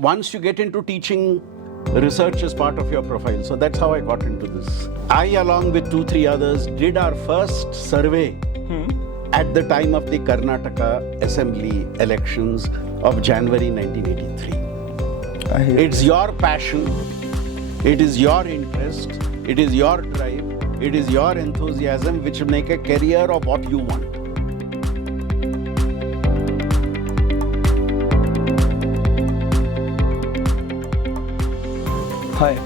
Once you get into teaching, research is part of your profile. So that's how I got into this. I, along with 2-3 others, did our first survey at the time of the Karnataka Assembly elections of January 1983. It's your passion, it is your interest, it is your drive, it is your enthusiasm which will make a career of what you want. Hi,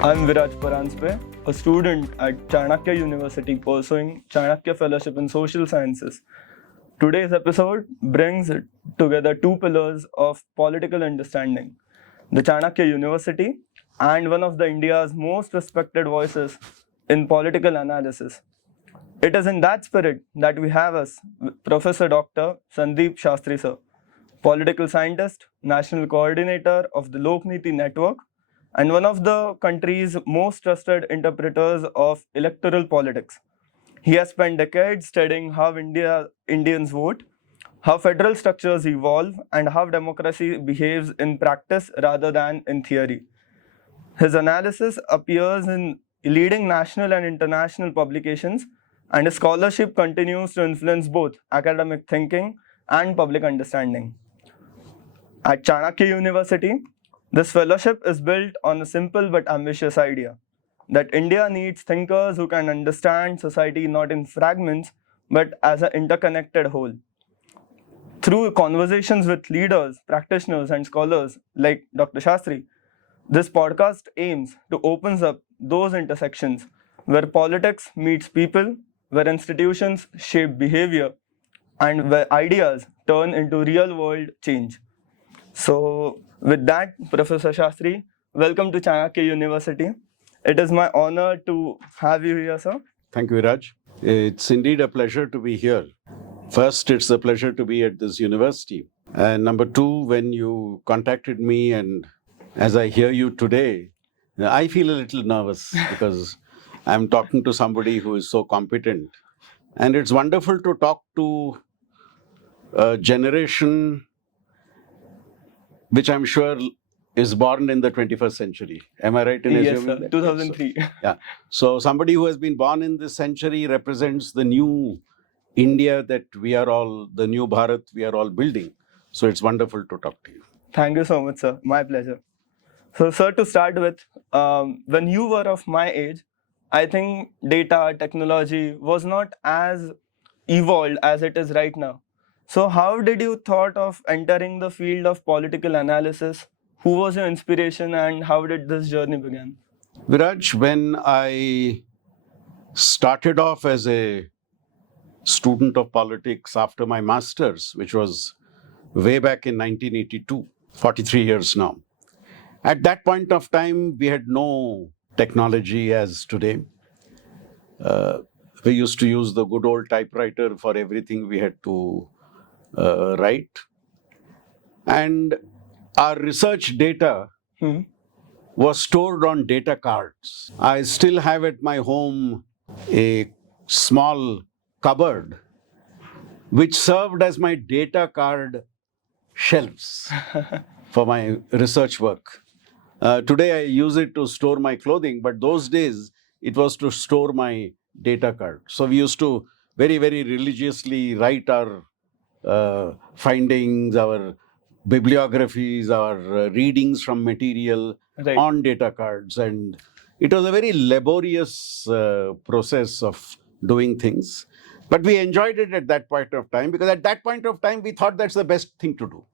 I'm Viraj Paranjape, a student at Chanakya University pursuing Chanakya Fellowship in Social Sciences. Today's episode brings together two pillars of political understanding, the Chanakya University and one of India's most respected voices in political analysis. It is in that spirit that we have us Professor Dr. Sandeep Shastri sir, political scientist, national coordinator of the Nitte Network, and one of the country's most trusted interpreters of electoral politics. He has spent decades studying how Indians vote, how federal structures evolve, and how democracy behaves in practice rather than in theory. His analysis appears in leading national and international publications, and his scholarship continues to influence both academic thinking and public understanding. At Chanakya University, this fellowship is built on a simple but ambitious idea that India needs thinkers who can understand society not in fragments but as an interconnected whole. Through conversations with leaders, practitioners, and scholars like Dr. Shastri, this podcast aims to open up those intersections where politics meets people, where institutions shape behavior, and where ideas turn into real-world change. So, with that, Professor Shastri, welcome to Chanakya University. It is my honor to have you here, sir. Thank you, Viraj. It's indeed a pleasure to be here. First, it's a pleasure to be at this university. And number two, when you contacted me and as I hear you today, I feel a little nervous because I'm talking to somebody who is so competent. And it's wonderful to talk to a generation which I'm sure is born in the 21st century. Am I right in assuming Yes, sir. that? 2003. Yeah. So somebody who has been born in this century represents the new India that we are all, the new Bharat we are all building. So it's wonderful to talk to you. Thank you so much, sir. My pleasure. So, sir, to start with, when you were of my age, I think data, technology was not as evolved as it is right now. So how did you thought of entering the field of political analysis? Who was your inspiration and how did this journey begin? Viraj, when I started off as a student of politics after my master's, which was way back in 1982, 43 years now. At that point of time, we had no technology as today. We used to use the good old typewriter for everything we had to write. And our research data was stored on data cards. I still have at my home a small cupboard which served as my data card shelves for my research work. Today I use it to store my clothing, but those days it was to store my data card. So we used to very, very religiously write our findings, our bibliographies, our readings from material on data cards. And it was a very laborious process of doing things. But we enjoyed it at that point of time because at that point of time, we thought that's the best thing to do.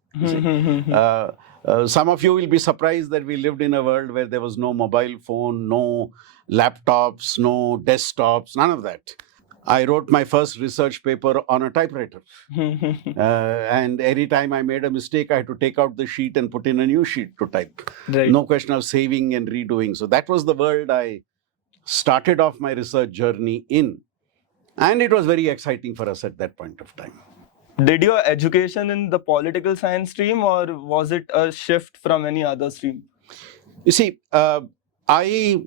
Some of you will be surprised that we lived in a world where there was no mobile phone, no laptops, no desktops, none of that. I wrote my first research paper on a typewriter. And every time I made a mistake, I had to take out the sheet and put in a new sheet to type. No question of saving and redoing. So that was the world I started off my research journey in. And it was very exciting for us at that point of time. Did your education in the political science stream or was it a shift from any other stream? You see, I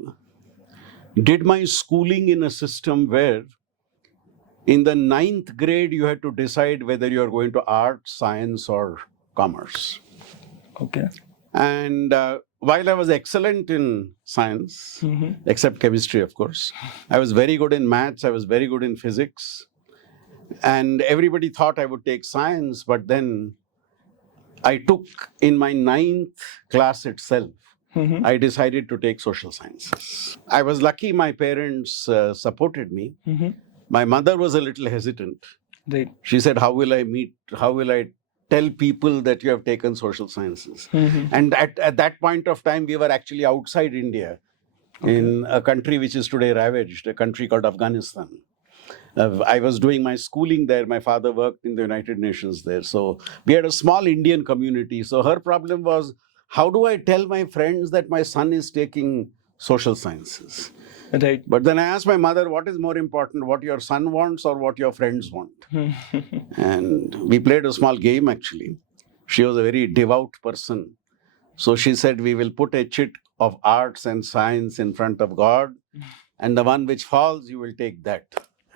did my schooling in a system where in the 9th grade, you had to decide whether you are going to art, science, or commerce. Okay. And while I was excellent in science, except chemistry, of course, I was very good in maths, I was very good in physics. And everybody thought I would take science, but then I took in my 9th class itself, I decided to take social sciences. I was lucky my parents supported me. My mother was a little hesitant. Right. She said, how will I tell people that you have taken social sciences? And at that point of time, we were actually outside India, in a country which is today ravaged, a country called Afghanistan. I was doing my schooling there. My father worked in the United Nations there. So we had a small Indian community. So her problem was, how do I tell my friends that my son is taking social sciences? Right. But then I asked my mother, what is more important, what your son wants or what your friends want? And we played a small game, actually. She was a very devout person. So she said, we will put a chit of arts and science in front of God, and the one which falls, you will take that.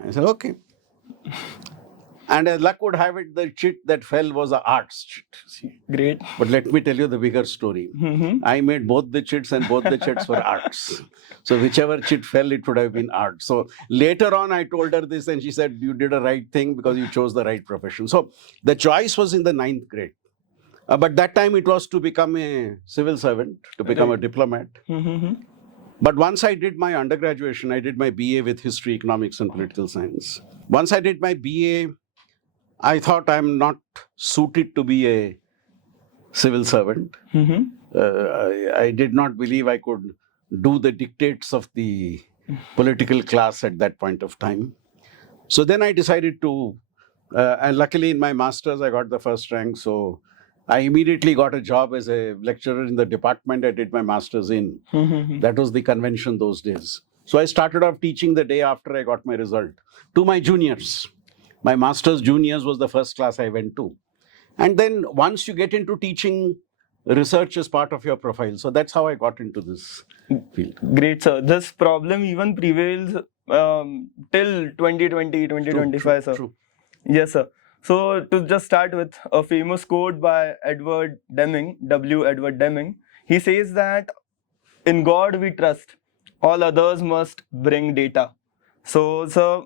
I said, okay. And as luck would have it, the chit that fell was an arts chit. See. Great. But let me tell you the bigger story. I made both the chits and both the chits were arts. So whichever chit fell, it would have been art. So later on, I told her this and she said, you did a right thing because you chose the right profession. So the choice was in the 9th grade. But that time it was to become a civil servant, to become a diplomat. But once I did my undergraduation, I did my BA with history, economics, and political science. Once I did my BA, I thought I'm not suited to be a civil servant. I did not believe I could do the dictates of the political class at that point of time. So then I decided to, and luckily in my master's, I got the first rank. So I immediately got a job as a lecturer in the department I did my master's in. That was the convention those days. So I started off teaching the day after I got my result to my juniors. My master's juniors was the first class I went to. And then once you get into teaching, research is part of your profile. So that's how I got into this field. Great, sir. This problem even prevails till 2020, 2025, sir. True. Yes, sir. So to just start with a famous quote by Edward Deming, W. Edward Deming, he says that in God we trust, all others must bring data. So, sir,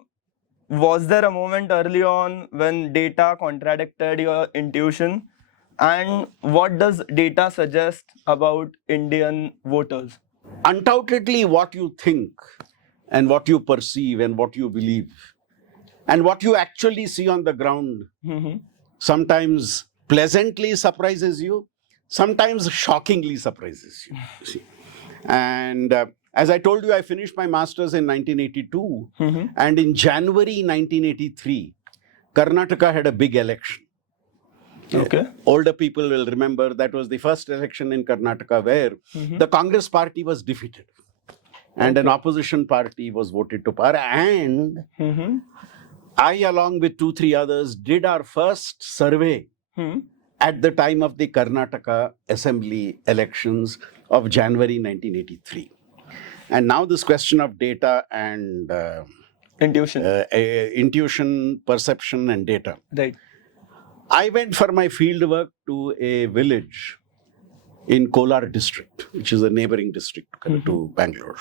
was there a moment early on when data contradicted your intuition? And what does data suggest about Indian voters? Undoubtedly, what you think and what you perceive and what you believe and what you actually see on the ground sometimes pleasantly surprises you, sometimes shockingly surprises you. See. And as I told you, I finished my master's in 1982. And in January 1983, Karnataka had a big election. Okay. Older people will remember that was the first election in Karnataka where the Congress party was defeated. And an opposition party was voted to power. And I, along with 2-3 others, did our first survey at the time of the Karnataka Assembly elections of January 1983. And now this question of data and intuition, perception and data. Right. I went for my field work to a village in Kolar district, which is a neighboring district to Bangalore.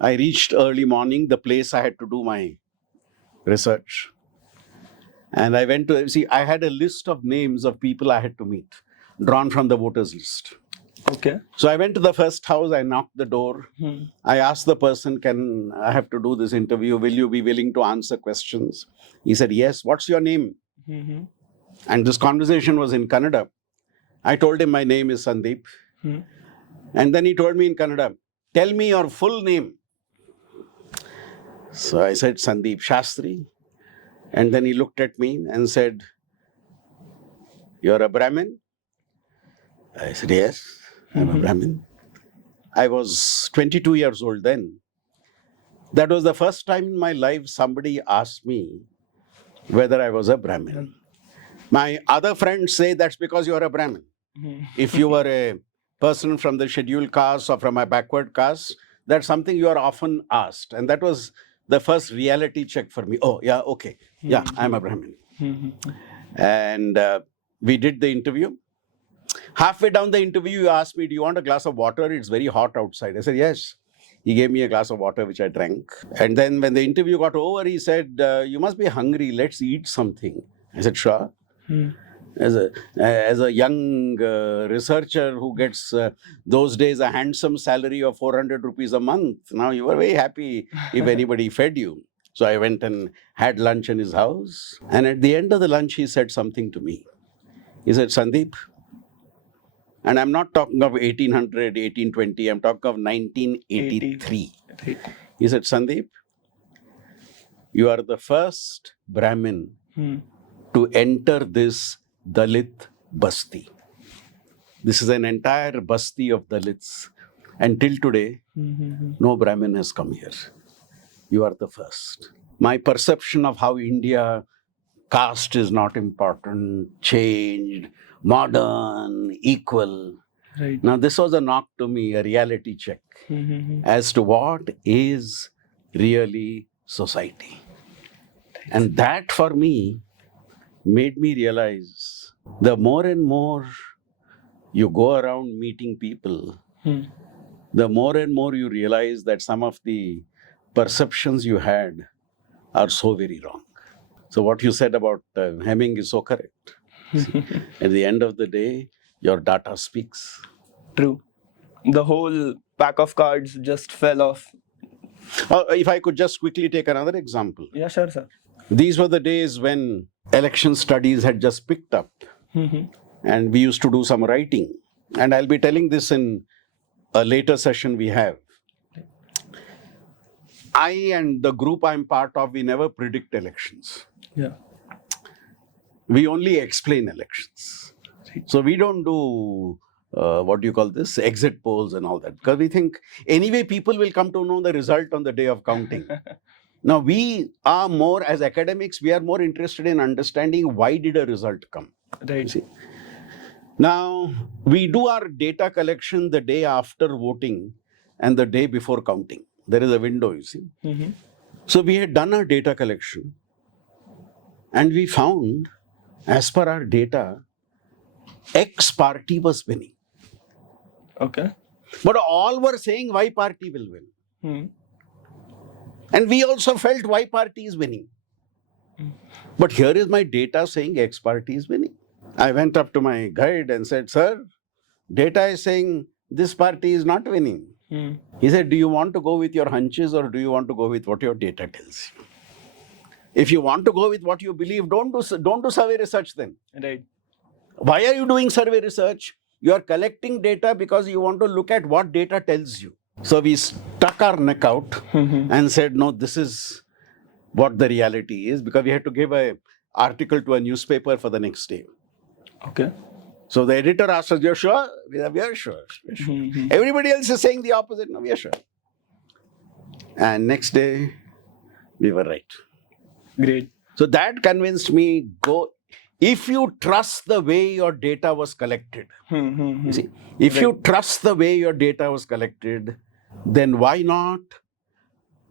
I reached early morning, the place I had to do my research. And I went to, see, I had a list of names of people I had to meet, drawn from the voters list. Okay. So I went to the first house, I knocked the door. I asked the person, can I have to do this interview? Will you be willing to answer questions? He said, yes. What's your name? And this conversation was in Kannada. I told him my name is Sandeep. And then he told me in Kannada, tell me your full name. So I said, Sandeep Shastri. And then he looked at me and said, you're a Brahmin? I said, yes, I'm a Brahmin. I was 22 years old then. That was the first time in my life somebody asked me whether I was a Brahmin. My other friends say that's because you're a Brahmin. If you were a person from the scheduled caste or from a backward caste, that's something you are often asked. And that was the first reality check for me. Oh, yeah, okay. Yeah, I'm a Brahmin. And we did the interview. Halfway down the interview, you asked me, do you want a glass of water? It's very hot outside. I said, yes. He gave me a glass of water, which I drank. And then when the interview got over, he said, you must be hungry. Let's eat something. I said, sure. As a young researcher who gets those days a handsome salary of 400 rupees a month, now you were very happy if anybody fed you. So I went and had lunch in his house. And at the end of the lunch, he said something to me. He said, Sandeep, and I'm not talking of 1800, 1820, I'm talking of 1983. He said, Sandeep, you are the first Brahmin to enter this Dalit Basti. This is an entire Basti of Dalits. And till today, no Brahmin has come here. You are the first. My perception of how India, caste is not important, changed, modern, equal. Right. Now, this was a knock to me, a reality check as to what is really society. And that for me made me realize the more and more you go around meeting people, the more and more you realize that some of the perceptions you had are so very wrong. So what you said about hemming is so correct. See, at the end of the day, your data speaks. True. The whole pack of cards just fell off. If I could just quickly take another example. Yeah, sure, sir. These were the days when election studies had just picked up. And we used to do some writing. And I'll be telling this in a later session we have. I and the group I'm part of, we never predict elections. Yeah. We only explain elections. So we don't do, exit polls and all that. Because we think, anyway, people will come to know the result on the day of counting. Now, we are more, as academics, we are more interested in understanding why did a result come. Right. See? Now, we do our data collection the day after voting and the day before counting. There is a window, you see. So we had done our data collection and we found, as per our data, X party was winning. Okay. But all were saying Y party will win. And we also felt Y party is winning. But here is my data saying X party is winning. I went up to my guide and said, sir, data is saying this party is not winning. He said, do you want to go with your hunches or do you want to go with what your data tells you? If you want to go with what you believe, don't do survey research then. Right. Why are you doing survey research? You are collecting data because you want to look at what data tells you. So we stuck our neck out and said, no, this is what the reality is, because we had to give an article to a newspaper for the next day. Okay. So the editor asked us, you're sure? We are sure. We're sure. Everybody else is saying the opposite. No, we are sure. And next day, we were right. Great. So that convinced me, if you trust the way your data was collected, you see, if you trust the way your data was collected, then why not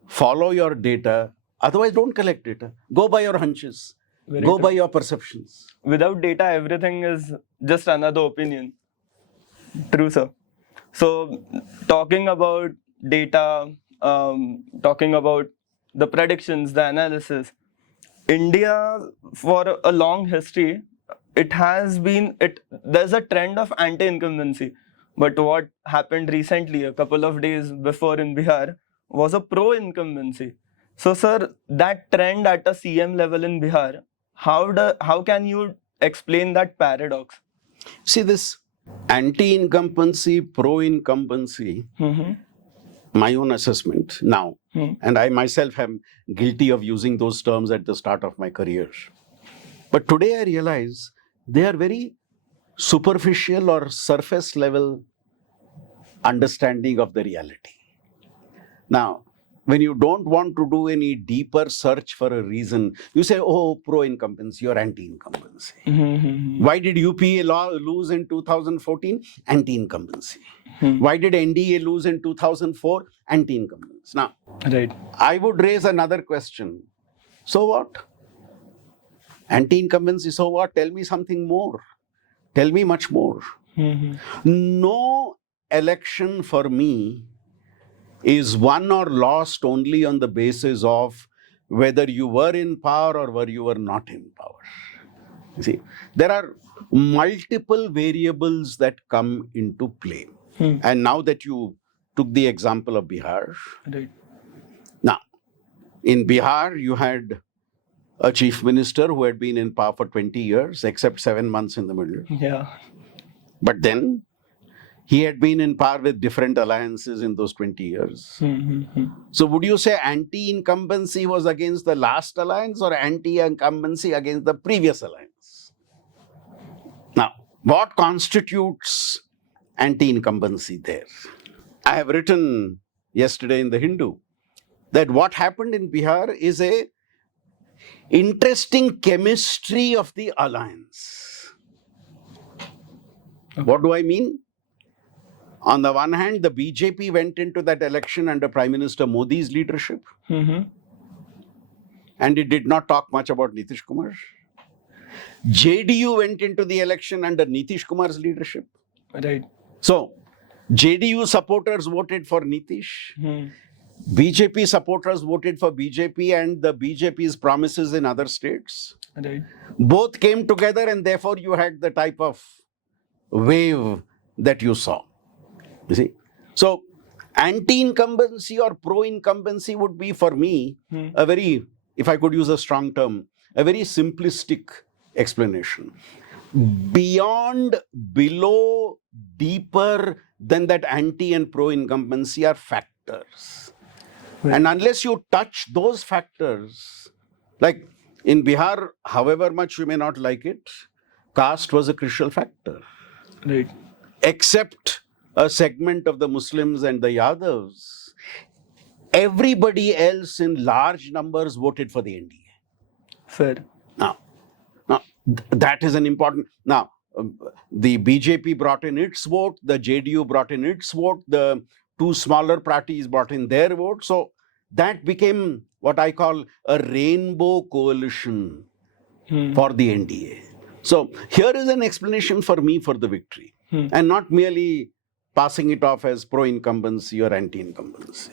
follow your data? Otherwise, don't collect data. Go by your hunches. Go by your perceptions. Without data, everything is just another opinion. True, sir. So, talking about data, talking about the predictions, the analysis, India, for a long history, there's a trend of anti-incumbency. But what happened recently, a couple of days before in Bihar, was a pro-incumbency. So, sir, that trend at a CM level in Bihar, how can you explain that paradox? See, this anti-incumbency, pro-incumbency, my own assessment now, and I myself am guilty of using those terms at the start of my career. But today I realize they are very superficial or surface level understanding of the reality. Now, when you don't want to do any deeper search for a reason, you say, oh, pro-incumbency or anti-incumbency. Why did UPA lose in 2014? Anti-incumbency. Why did NDA lose in 2004? Anti-incumbency. Now, right. I would raise another question. So what? Anti-incumbency, so what? Tell me something more. Tell me much more. No election for me is won or lost only on the basis of whether you were in power or whether you were not in power. You see, there are multiple variables that come into play. And now that you took the example of Bihar, Right. now, in Bihar, you had a chief minister who had been in power for 20 years, except 7 months in the middle. Yeah. But then, he had been in power with different alliances in those 20 years. So would you say anti-incumbency was against the last alliance or anti-incumbency against the previous alliance? Now, what constitutes anti-incumbency there? I have written yesterday in the Hindu that what happened in Bihar is a interesting chemistry of the alliance. Okay. What do I mean? On the one hand, the BJP went into that election under Prime Minister Modi's leadership. And it did not talk much about Nitish Kumar. JDU went into the election under Nitish Kumar's leadership. Right. So, JDU supporters voted for Nitish. BJP supporters voted for BJP and the BJP's promises in other states. Right. Both came together and therefore you had the type of wave that you saw. You see? So, anti-incumbency or pro-incumbency would be for me a very, if I could use a strong term, a very simplistic explanation. Beyond, below, deeper than that anti and pro-incumbency are factors. Right. And unless you touch those factors, like in Bihar, however much you may not like it, caste was a crucial factor. Right. Except a segment of the Muslims and the Yadavs, everybody else in large numbers voted for the NDA. Fair. Now, that is an important... Now, the BJP brought in its vote, the JDU brought in its vote, the two smaller parties brought in their vote. So, that became what I call a rainbow coalition for the NDA. So, here is an explanation for me for the victory. And not merely passing it off as pro-incumbency or anti-incumbency.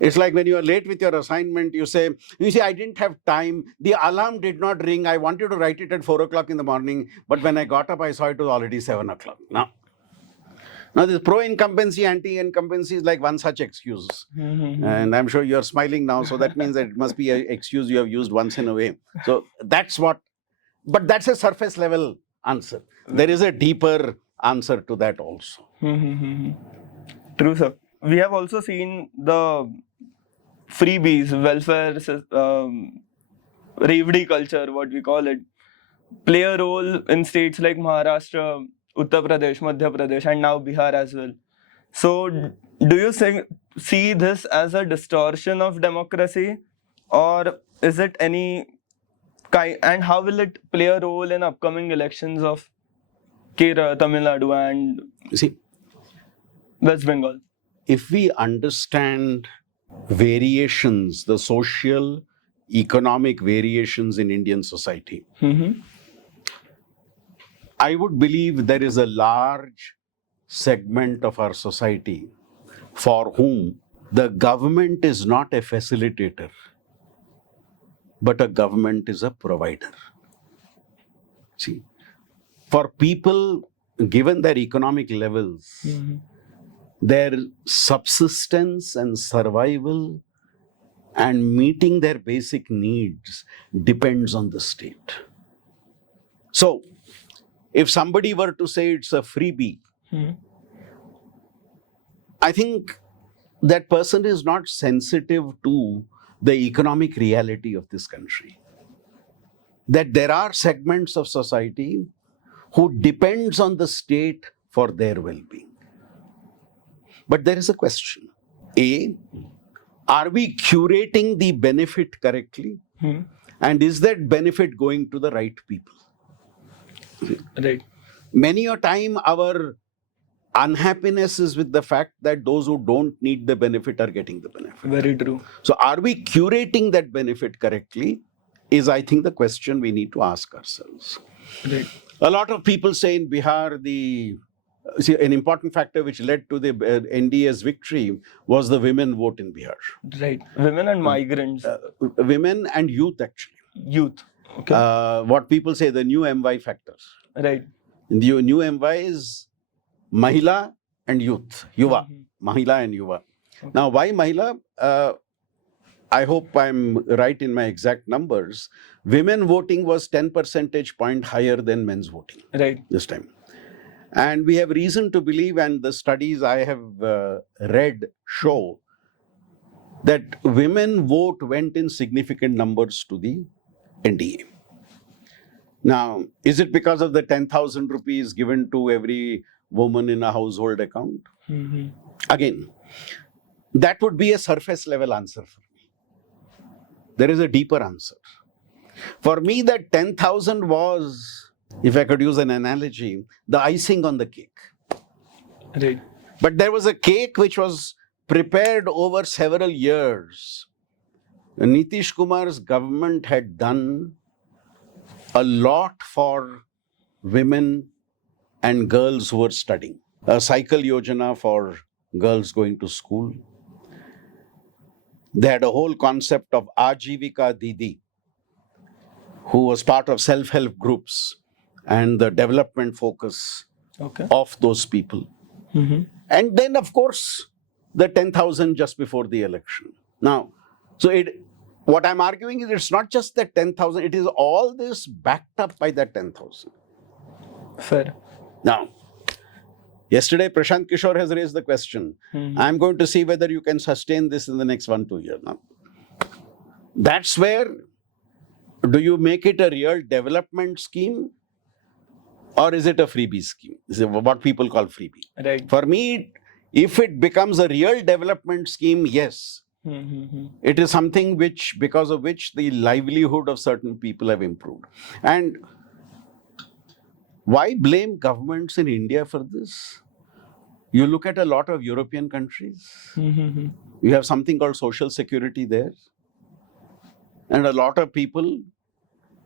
It's like when you are late with your assignment, you say, I didn't have time, the alarm did not ring, I wanted to write it at 4 o'clock in the morning, but when I got up, I saw it was already 7 o'clock. Now this pro-incumbency, anti-incumbency is like one such excuse. And I'm sure you're smiling now, so that means that it must be an excuse you have used once in a way. So that's what, but that's a surface level answer. There is a deeper answer to that also. True, sir. We have also seen the freebies, welfare, Revdi culture, what we call it, play a role in states like Maharashtra, Uttar Pradesh, Madhya Pradesh, and now Bihar as well. So, do you see this as a distortion of democracy, or is it any kind, and how will it play a role in upcoming elections of Kerala, Tamil Nadu, and West Bengal? If we understand variations, the social, economic variations in Indian society, I would believe there is a large segment of our society for whom the government is not a facilitator, but a government is a provider. See, for people, given their economic levels, their subsistence and survival and meeting their basic needs depends on the state. So, if somebody were to say it's a freebie, I think that person is not sensitive to the economic reality of this country. That there are segments of society who depends on the state for their well-being. But there is a question. A, are we curating the benefit correctly? And is that benefit going to the right people? Right. Many a time our unhappiness is with the fact that those who don't need the benefit are getting the benefit. Very true. So are we curating that benefit correctly is, I think, the question we need to ask ourselves. Right. A lot of people say in Bihar, an important factor which led to the NDA's victory was the women vote in Bihar. Right. Women and migrants. Women and youth, actually. Youth. Okay. What people say, the new MY factor. Right. The new MY is Mahila and youth. Yuva. Mahila and Yuva. Okay. Now, why Mahila? I hope I'm right in my exact numbers. Women voting was 10 percentage point higher than men's voting. Right. This time. And we have reason to believe, and the studies I have read show, that women vote went in significant numbers to the NDA. Now, is it because of the 10,000 rupees given to every woman in a household account? Mm-hmm. Again, that would be a surface level answer for me. There is a deeper answer. For me, that 10,000 was, if I could use an analogy, the icing on the cake. Right. But there was a cake which was prepared over several years. Nitish Kumar's government had done a lot for women and girls who were studying. A cycle yojana for girls going to school. They had a whole concept of Ajivika Didi, who was part of self-help groups and the development focus of those people. Mm-hmm. And then, of course, the 10,000 just before the election. Now, what I'm arguing is it's not just the 10,000, it is all this backed up by that 10,000. Fair. Now, yesterday Prashant Kishore has raised the question. Mm-hmm. I'm going to see whether you can sustain this in the next 1-2 years. Now, that's where, do you make it a real development scheme or is it a freebie scheme? This is what people call freebie. Right. For me, if it becomes a real development scheme, yes. Mm-hmm. It is something because of which the livelihood of certain people have improved. And why blame governments in India for this? You look at a lot of European countries, Mm-hmm. you have something called social security there. And a lot of people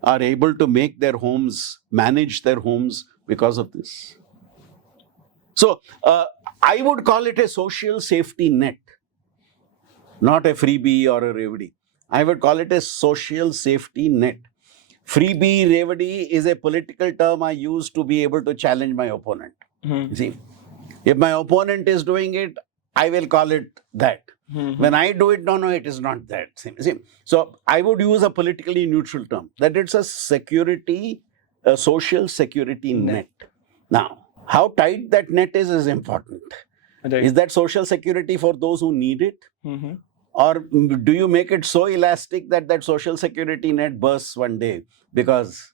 are able to make their homes, manage their homes because of this. So, I would call it a social safety net, not a freebie or a revdi. I would call it a social safety net. Freebie, revdi is a political term I use to be able to challenge my opponent. Mm-hmm. See, if my opponent is doing it, I will call it that. Mm-hmm. When I do it, no, it is not that. See? So I would use a politically neutral term, that it's a social security net. Now, how tight that net is important. Right. Is that social security for those who need it? Mm-hmm. Or do you make it so elastic that social security net bursts one day because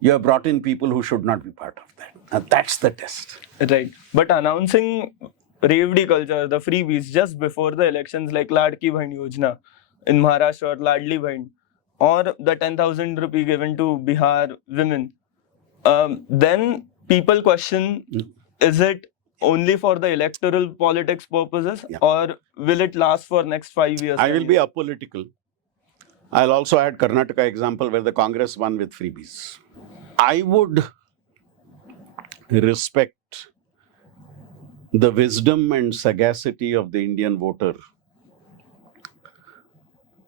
you have brought in people who should not be part of that? Now, that's the test. Right. But announcing revdi culture, the freebies, just before the elections like Ladki Bhain Yojana in Maharashtra or Ladli Bhain, or the 10,000 rupee given to Bihar women, then people question, is it only for the electoral politics purposes, or will it last for next 5 years? I will be apolitical. I'll also add Karnataka example where the Congress won with freebies. I would respect the wisdom and sagacity of the Indian voter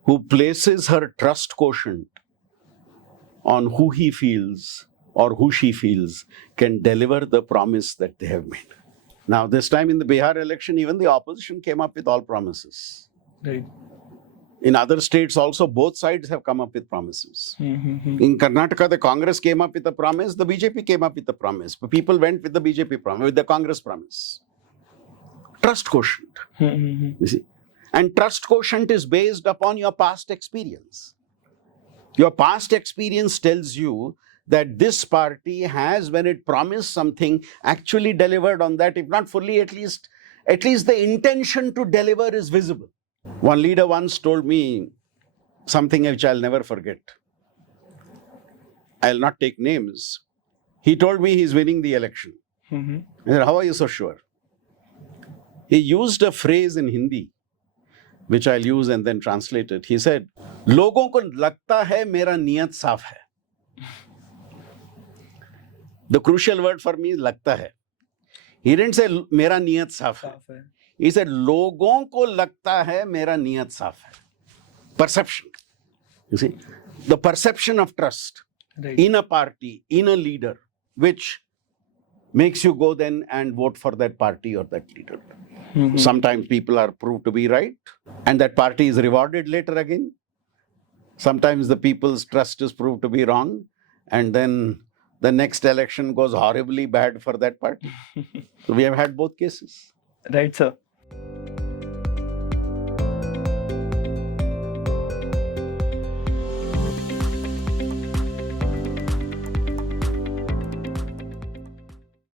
who places her trust quotient on who he feels or who she feels can deliver the promise that they have made. Now, this time in the Bihar election, even the opposition came up with all promises. Right. In other states also, both sides have come up with promises. Mm-hmm. In Karnataka, the Congress came up with a promise, the BJP came up with a promise. But people went with the BJP promise, with the Congress promise. Trust quotient. Mm-hmm. You see? And trust quotient is based upon your past experience. Your past experience tells you that this party has, when it promised something, actually delivered on that. If not fully, at least the intention to deliver is visible. One leader once told me something which I'll never forget. I'll not take names. He told me he's winning the election. Mm-hmm. I said, how are you so sure? He used a phrase in Hindi, which I'll use and then translate it. He said, "Logon ko lagta hai mera niyat saaf hai." The crucial word for me is लगता है. He didn't say मेरा नियत साफ है. He said लोगों को लगता है मेरा नियत साफ है. Perception. You see, the perception of trust in a party, in a leader, which makes you go then and vote for that party or that leader. Sometimes people are proved to be right, and that party is rewarded later again. Sometimes the people's trust is proved to be wrong, and then the next election goes horribly bad for that party. So we have had both cases. Right, sir.